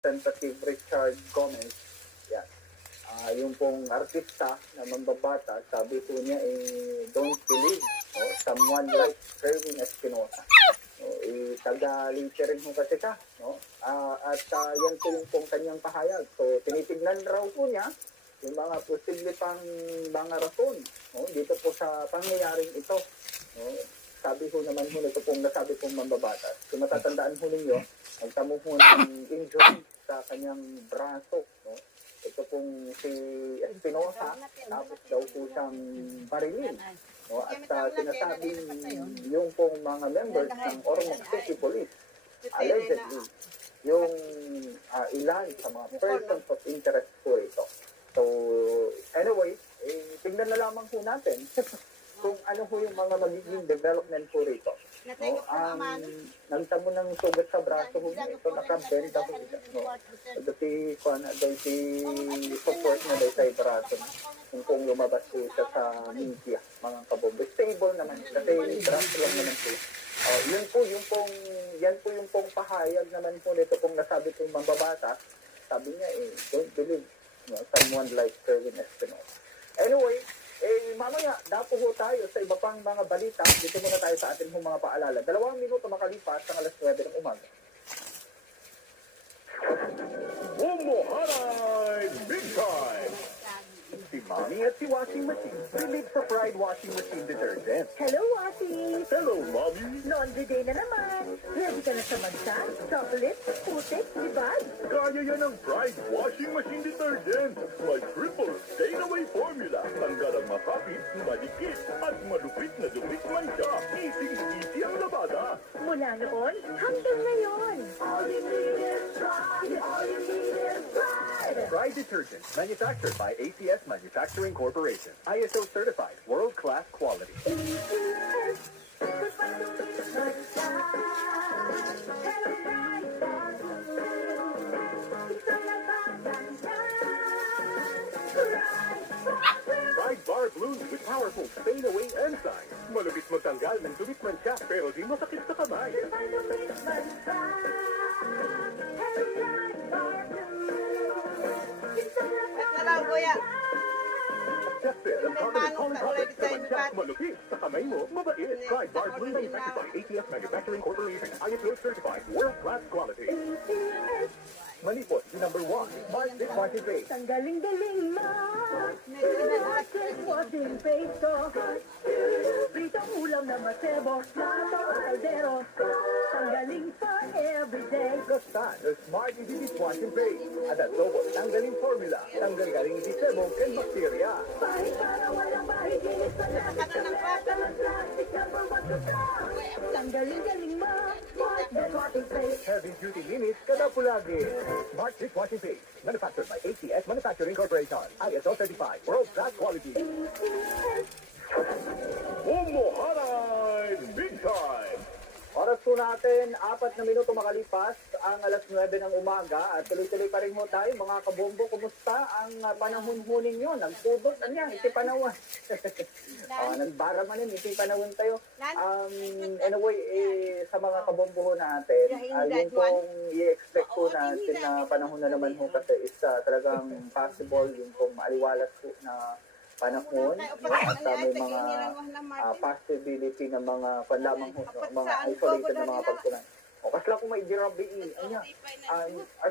Representative Richard Gomez. Yan. Yung pong artista na mambabata, sabi po niya, don't believe someone like Erwin Espinosa. Taga-Leyte rin po kasi siya. At yan po yung pong kanyang pahayag. So, tinitignan raw po niya yung mga posible pang mga rason dito po sa pangyayaring ito. Sabi ho naman ho nito pong nasabi pong mambabatas. Kung matatandaan ho ninyo, nagtamo ho ng injury sa kanyang braso. Ito pong si Espinosa, tapos daw po siyang barilin. At sinasabing yung pong mga members ng Ormoc City Police, allegedly, yung ilan sa mga persons of interest po ito. So, anyway, tingnan na lamang po natin kung ano po yung mga magiging development po rito. Nagtamo ng sugat sa braso ho niya. Ito nakabenda ho niya. Ito si support na daw sa braso niya. Yung kung lumabas po siya sa media, mga kabombo. Stable naman kasi braso lang naman po. Yan po yung pong pahayag naman po nito kung nasabi pong mambabata. Sabi niya, don't believe someone like Erwin Espinosa. Anyway, mamaya, dapo ho tayo sa iba pang mga balita. Dito muna tayo sa ating mga paalala. 2 minuto makalipas ng alas 9 ng umaga. Bumuharay Big Time! Si Mami at si Washing Machine believe sa Pride Washing Machine Detergent. Hello, Wati! Hello, Mami! Laundry day na naman. Ready ka na sa mansa, chocolate, putik, libag? Kaya yan ang Pride Washing Machine Detergent. May triple stain-away formula. Tanggal ang makapit, madikit, at malupit na dumit mancha. Easy ang labada. Mula noon hanggang ngayon. All you need is pride. All you need is pride. Pride Detergent, manufactured by ACS Manufacturing Corporation. ISO certified, world-class quality. Pride Bar Blue with powerful stain-away enzyme. Malupit magtanggal ng dumit mancha pero di masakit sa kamay. Hello, kuya. Tested ang common products sa mancha malupit sa kamay mo, mabait. Pride Bar Blue manufactured by ACS Manufacturing Corporation. ISO certified, world-class quality. Manipot, number 1, Mars Dishwashing Base. Tanggaling-galing mo. Washing face ko. Pritong ulam na masebo. Plato, kaldero. Tanggaling for everyday. Gustan, the Smart Easy Dishwashing Base. At ang double tanggaling formula. Tanggal-galing hindi sebo and bacteria. Bahit para walang mahiginis sa lahat ng metal plastic number 1 to stop. Tanggaling-galing mo. Smart dishwashing face. Heavy duty limit kada pulagi. Smart Dishwashing Base. Manufactured by ACS Manufacturing Corporation. ISO certified, world-class quality. Bumuharay Big Time! Oras po natin, 4 na minuto makalipas ang alas 9 ng umaga at tuloy-tuloy pa rin ho tayo. Mga kabombo, kumusta ang panahon ho ninyo? Nagpudot na niya, iti panahon. Nagbara man yun, iti panahon tayo. Anyway, sa mga kabombo ho natin, yung pong i-expect po natin na panahon na naman ho kasi is talagang possible yung pong maaliwalas po na panahon at may mga possibility ng mga panlamang mga isolated na mga pagkunan. O kasla kung may dirabi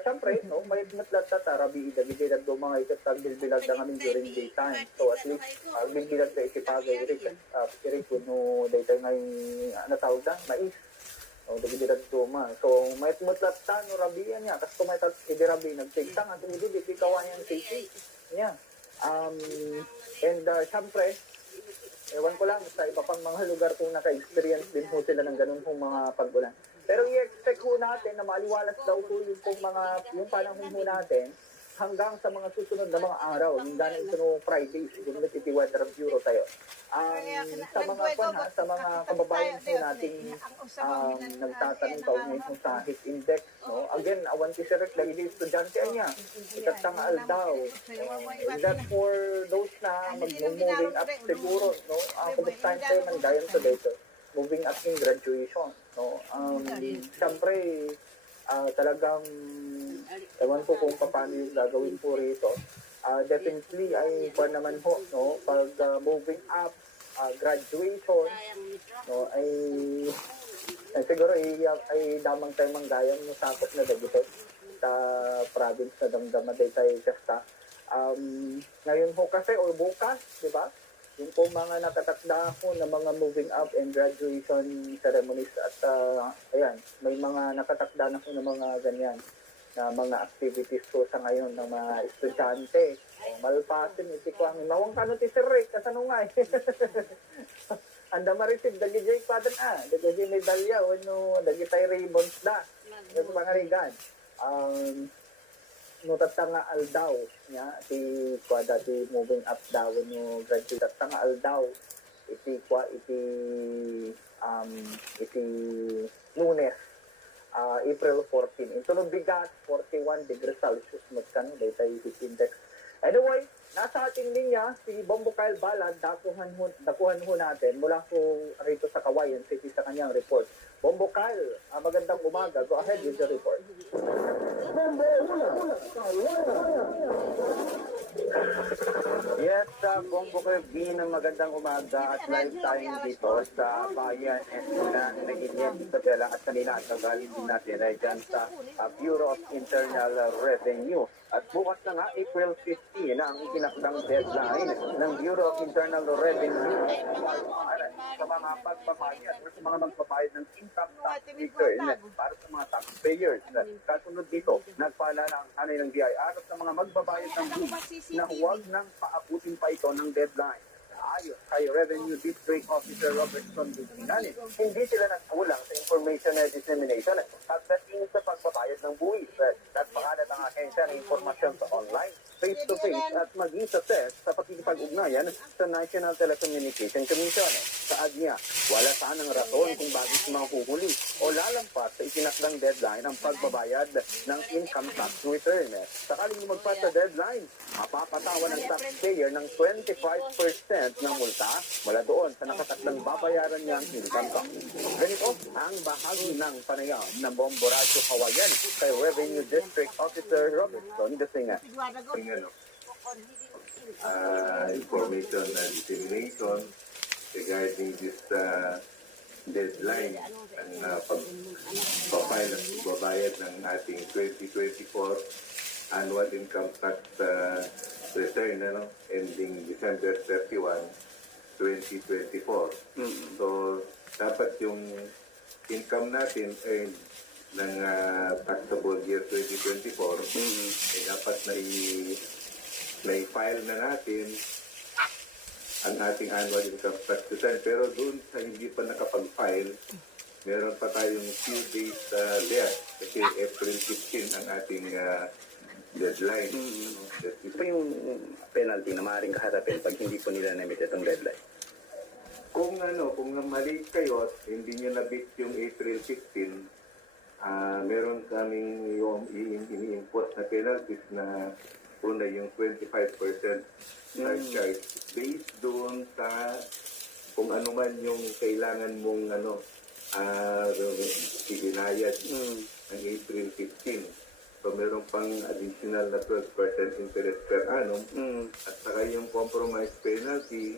siyempre, may matlatata rabi dagdag do mga ikat bilbilag na kami during daytime. So at least bilbilag sa ikipagay irik no daytime ngay natawag na mais. O dagdag do ma. So may matlatata no rabi niya kas kung may idirabi nagtigtang at hindi kawan yang safety niya. And syempre, ewan ko lang, sa iba pang mga lugar kung naka-experience din po sila ng ganun pong mga pag-ulan. Pero i-expect po natin na maliwalas daw po yung panahon po natin hanggang sa mga susunod na mga araw. Yung gano'n ito no Fridays, kung nagtiti Weather Bureau tayo. Sa mga kababayan po natin nagtatanong kaugnay po sa heat index. No? Again, awan si Sir Rick, lagi din estudyante niya. Itatangal daw. That for those na mag-moving up siguro. No? Kumustahin tayo man dayan sa dito. Moving up in graduation. No? Siyempre, talagang Ewan ko kung paano yung gagawin po rito. Definitely ay pa naman ho, no, pag moving up, graduation, no, ay siguro ay damang tayo manggayang no sakop na dagito sa province na damdama tayo kasta. Ngayon ho kasi o bukas, di ba? Yung po mga nakatakda ko na mga moving up and graduation ceremonies at ayan, may mga nakatakda na ko na mga ganyan na mga activities ko sa ngayon ng mga estudyante. Malpasin, iti ko ang mawang kano ti Sir Rick, kasano nga eh. Anda ma-receive, dagi jay padan dagi jay medalya, no, dagi tayo ribbons da. Ito pangarigan. No tatanga aldaw nya ti kwada ti moving up daw no graduate tatanga aldaw iti Lunes April 14 ito no bigat 41 degrees Celsius magkano daytay heat index. Anyway, nasa ating linya si Bombo Kyle Balad, dakuhan ho natin mula po rito sa Kawayan City sa kanyang report. Bombo Kyle, magandang umaga, go ahead with the report. Yes, Bombo Kevin, magandang umaga at live tayo dito sa bayan na nagiging sa tela at kanina at nagaling din natin ay dyan sa Bureau of Internal Revenue. At bukas na nga, April 15 na ang itinakdang deadline ng Bureau of Internal Revenue sa mga pagpabayad o sa mga magpabayad ng income tax return para sa mga taxpayers. Kasunod dito, nagpaalala ang hanay ng BIR sa mga magbabayad ng dues na huwag nang paabutin pa ito ng deadline. Ayon kay Revenue District Officer Robertson Businanin, hindi sila nagkulang sa information na dissemination at dating sa pagbabayad ng buwis. Nagpakalat ang ahensya ng informasyon sa online, face-to-face at maging sa test sa pakikipag-ugnayan sa National Telecommunication Commission. Saad niya, wala sanang rason kung bakit mahuhuli o lalampas sa itinakdang deadline ang pagbabayad ng income tax return. Sakaling lumagpas sa deadline, mapapatawan ng taxpayer ng 25% ng multa mula doon sa nakatakdang babayaran niyang income tax. Ganito ang bahagi ng panayam ng Bombo Radyo Kawayan kay Revenue District Officer Robertson Desinga. Information and dissemination regarding this deadline ang pagpapile at babayad ng ating 2024 annual income tax return ending December 31, 2024. So, dapat yung income natin ay ng taxable year 2024 ay dapat na i-file na natin ang ating annual income tax return. Pero doon sa hindi pa nakapag-file, meron pa tayong few days left kasi April 15 ang ating deadline. Ito yung penalty na maaaring kaharapin pag hindi po nila na-meet itong deadline. Kung mali kayo at hindi nyo na-beat yung April 15, meron kaming yung ini-impose na penalties na una yung 25% charge based doon sa kung ano man yung kailangan mong ibinayad ng April 15. So meron pang additional na 12% interest per annum at saka yung compromise penalty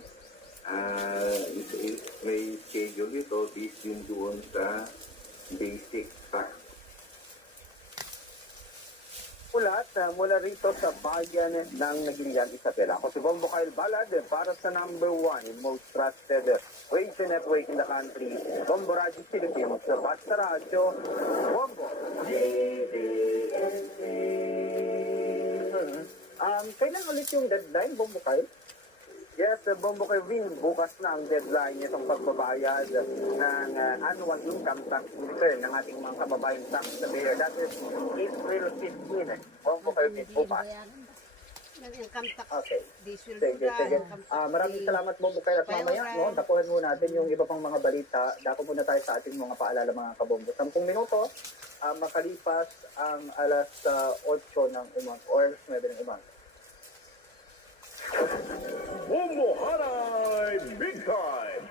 may schedule ito based din doon sa basic tax. Mula rito sa bayan ng Nagilian, Isabela. Ako si Bombo Kyle Balad para sa number 1 most trusted radio network in the country, Bombo Radio Philippines. Sa Basta Radio, Bombo. Kailan ulit yung deadline, Bombo Kyle? Yes, Bombo Kevin, bukas na ang deadline nitong pagbabayad ng annual income tax return ng ating mga kababayang taxpayer. That is April 15. Bombo Kevin, bukas. Okay. Sige. Maraming salamat, Bombo Kyle, at mamaya, dakuhan mo natin yung iba pang mga balita. Dako muna tayo sa ating mga paalala, mga kabombo. 10 minuto, makalipas ang alas 8 ng umaga or 9 ng umaga. Bombo Hanay Big Time!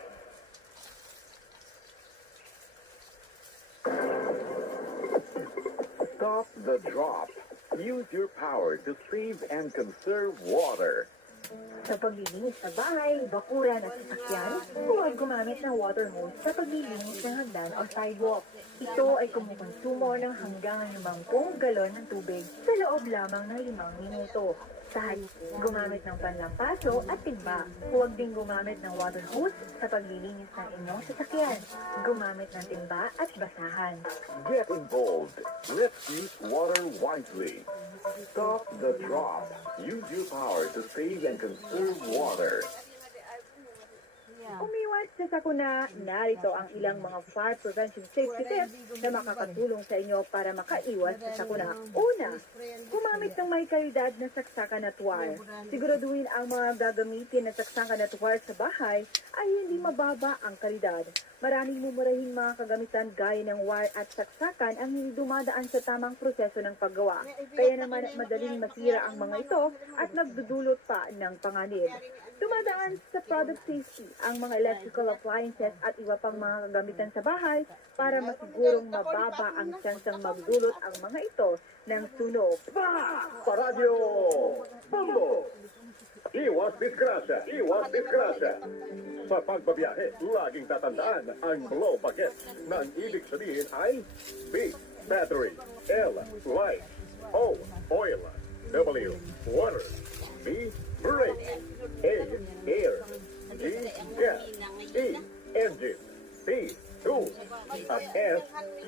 Stop the drop Use your power to save and conserve water. Sa paglilinis sa bahay, bakuran at sasakyan, huwag gumamit ng water hose sa paglilinis ng hagdan o sidewalk. Ito ay kumukonsumo ng hanggang 50 galon ng tubig sa loob lamang ng 5 minuto. Sa halip, gumamit ng panlampaso at timba. Huwag din gumamit ng water hose sa paglilinis ng inyong sasakyan. Gumamit ng timba at basahan. Get involved. Let's use water wisely. Stop the drop. Use your power to save and conserve water. Umiwas sa sakuna, narito ang ilang mga fire prevention safety tips na makakatulong sa inyo para makaiwas sa sakuna. Una, gumamit ng may kalidad na saksakan at wire. Siguraduhin ang mga gagamitin na saksakan at wire sa bahay ay hindi mababa ang kalidad. Maraming mumurahing mga kagamitan gaya ng wire at saksakan ang hindi dumadaan sa tamang proseso ng paggawa. Kaya naman madaling masira ang mga ito at nagdudulot pa ng panganib. Dumadaan sa product safety ang mga electrical appliances at iba pang mga kagamitan sa bahay para masigurong mababa ang tsansang magdulot ang mga ito ng sunog. Paradyo! Bombo! Iwas disgrasya! Iwas disgrasya! Sa pagbabiyahe, laging tatandaan ang blow bagets na ang ibig sabihin ay B. Battery L. Light O. Oil W. Water B. Brake A. Air G. Gas E. Engine T. Tools at S.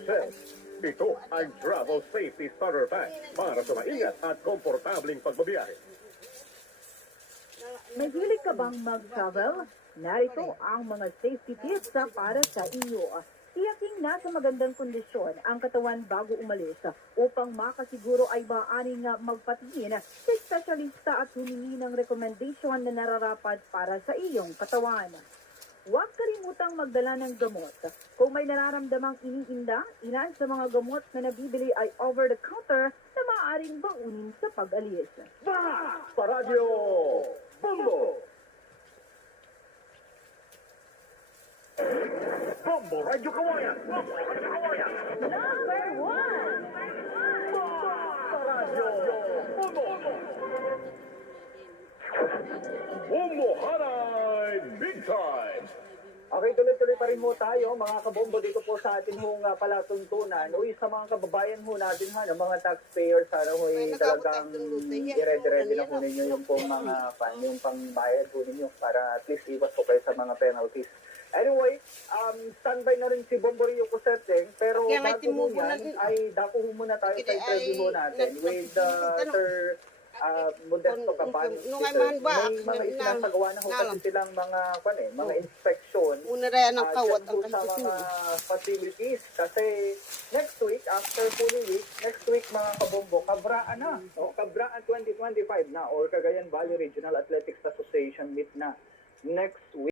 Cells. Ito ang Travel Safety Starter Pack para sa maingat at komportabling pagbabiyahe. Mahilig ka bang mag-travel? Narito ang mga safety tips para sa iyo. Tiyaking nasa magandang kondisyon ang katawan bago umalis upang makasiguro ay maaaring magpatingin sa espesyalista at humingi ng recommendation na nararapat para sa iyong katawan. Huwag kalimutang magdala ng gamot. Kung may nararamdamang iniinda, ilan sa mga gamot na nabibili ay over-the-counter na maaaring baunin sa pag-alis. Paradyo! Bombo! Bombo Radyo Kawayan! Bombo Radyo Kawayan! Number 1! Paradyo! Bombo! Bombo Hanay Big Time! Okay, tuloy-tuloy pa rin ho tayo, mga kabombo, dito po sa ating hong palatuntunan. Uy, sa mga kababayan ho natin ha, ng mga taxpayers, sana ho talagang i-ready na ho ninyo yung pong mga yung pangbayad ho ninyo para at least iwas po kayo sa mga penalties. Anyway, standby na rin si Bombo Rio Coseteng, pero Kaya may bago mo timugunan yan, ay dako ho muna tayo sa interview ho natin with Sir Modesto Caban. Nung ay mahanba, May mga isinasagawa na ho kasi silang mga inspection una rin ang kawat dyan ang po sa mga kasusunod. facilities. Kasi next week, after Holy Week, next week mga kabombo, Kabraan na. O, Kabraan 2025 na or Cagayan Valley Regional Athletics Association meet na next week.